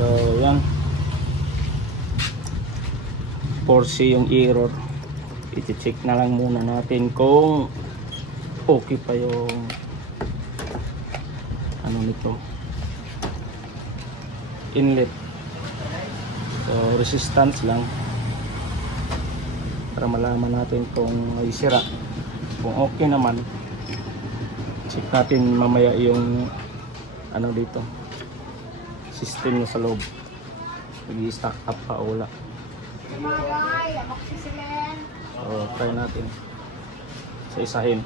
So yan, 4C yung error. I-check na lang muna natin kung okay pa yung ano nito, inlet. So resistance lang para malaman natin kung may sira. Kung okay naman, check natin mamaya yung ano dito, system niya sa loob, nag-i-stack up pa o wala. So try natin sa isahin.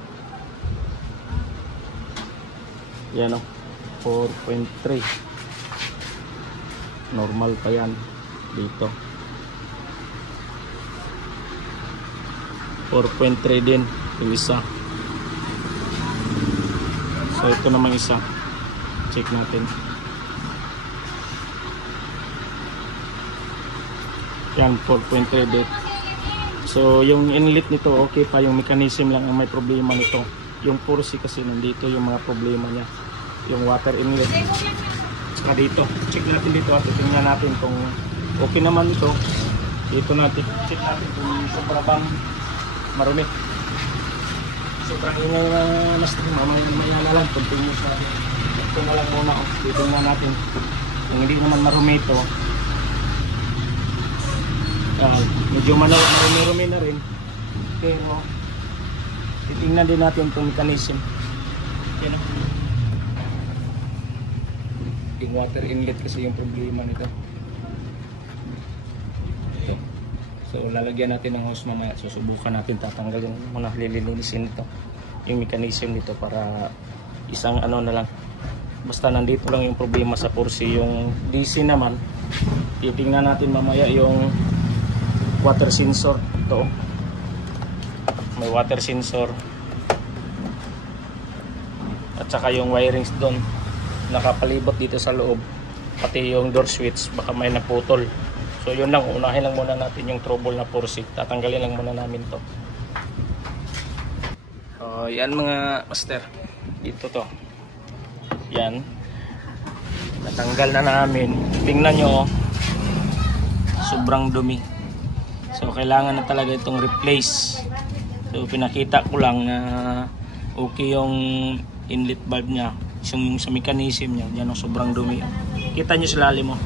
Yan o, 4.3 normal pa yan dito. 4.3 din yung isa. So ito naman isa, check natin. Yan, 4.3 din. So yung inlet nito okay pa, yung mechanism lang ang may problema nito. Yung 4C kasi nandito yung mga problema niya, yung water inlet. Saka dito, check natin dito at tingnan natin kung okay naman ito. Dito natin, check natin kung sobra bang marumi. Sobrang ingay na stream, mamaya na lang, continuous natin. Ito na lang muna, dito na natin. Kung hindi naman marumi ito, medyo marumi na rin, pero titingnan din natin itong mechanism. Yan o, yung water inlet kasi yung problema nito. Ito. So lalagyan natin ng hose mamaya, susubukan natin, tatanggalin muna, lilinisin ito yung mechanism nito para isang ano na lang. Basta nandito lang yung problema sa 4C. Yung DC naman, titingnan natin mamaya yung water sensor. Ito, may water sensor at saka yung wirings doon nakapalibot dito sa loob, pati yung door switch baka may naputol. So yun lang, unahin lang muna natin yung trouble na 4C. Tatanggalin lang muna namin to. Yan mga master, dito to, yan, natanggal na namin. Tingnan nyo, sobrang dumi. So kailangan na talaga itong replace. So pinakita ko lang na okay yung inlet valve nya, yung sa mechanism nya. Yan, sobrang dumi. Kita nyo sa lalim mo.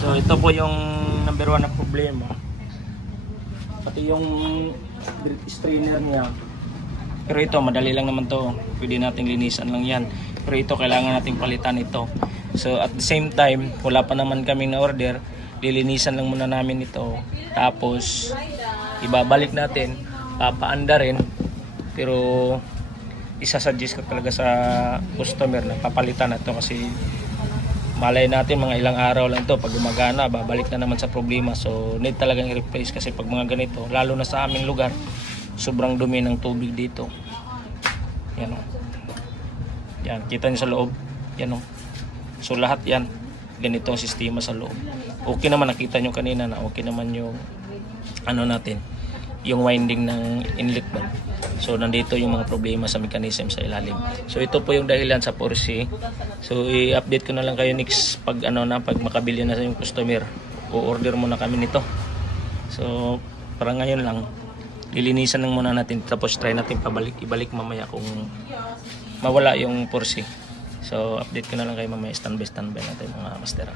So ito po yung number 1 na problema. Pati yung strainer nya. Pero ito madali lang naman to, pwede nating linisan lang yan. Pero ito kailangan nating palitan ito. So at the same time, wala pa naman kaming na order, lilinisan lang muna namin ito, tapos ibabalik natin, papaanda rin. Pero isasuggest ko talaga sa customer na papalitan na ito kasi malay natin mga ilang araw lang ito, pag gumagana babalik na naman sa problema. So need talagang i-replace kasi pag mga ganito, lalo na sa aming lugar, sobrang dumi ng tubig dito. Yan o, yan, kita nyo sa loob, yan o. So lahat yan, ganito ang sistema sa loob. Okay naman, nakita nyo kanina na okay naman yung ano natin, yung winding ng inlet valve. So nandito yung mga problema sa mechanism sa ilalim. So ito po yung dahilan sa 4C. So i-update ko na lang kayo next pag ano na, pag makabili na sa yung customer, o-order muna kami nito. So para ngayon lang, lilinisan lang muna natin, tapos try natin ibalik mamaya kung mawala yung 4C. So update ko na lang kayo mamaya, standby natin mga master.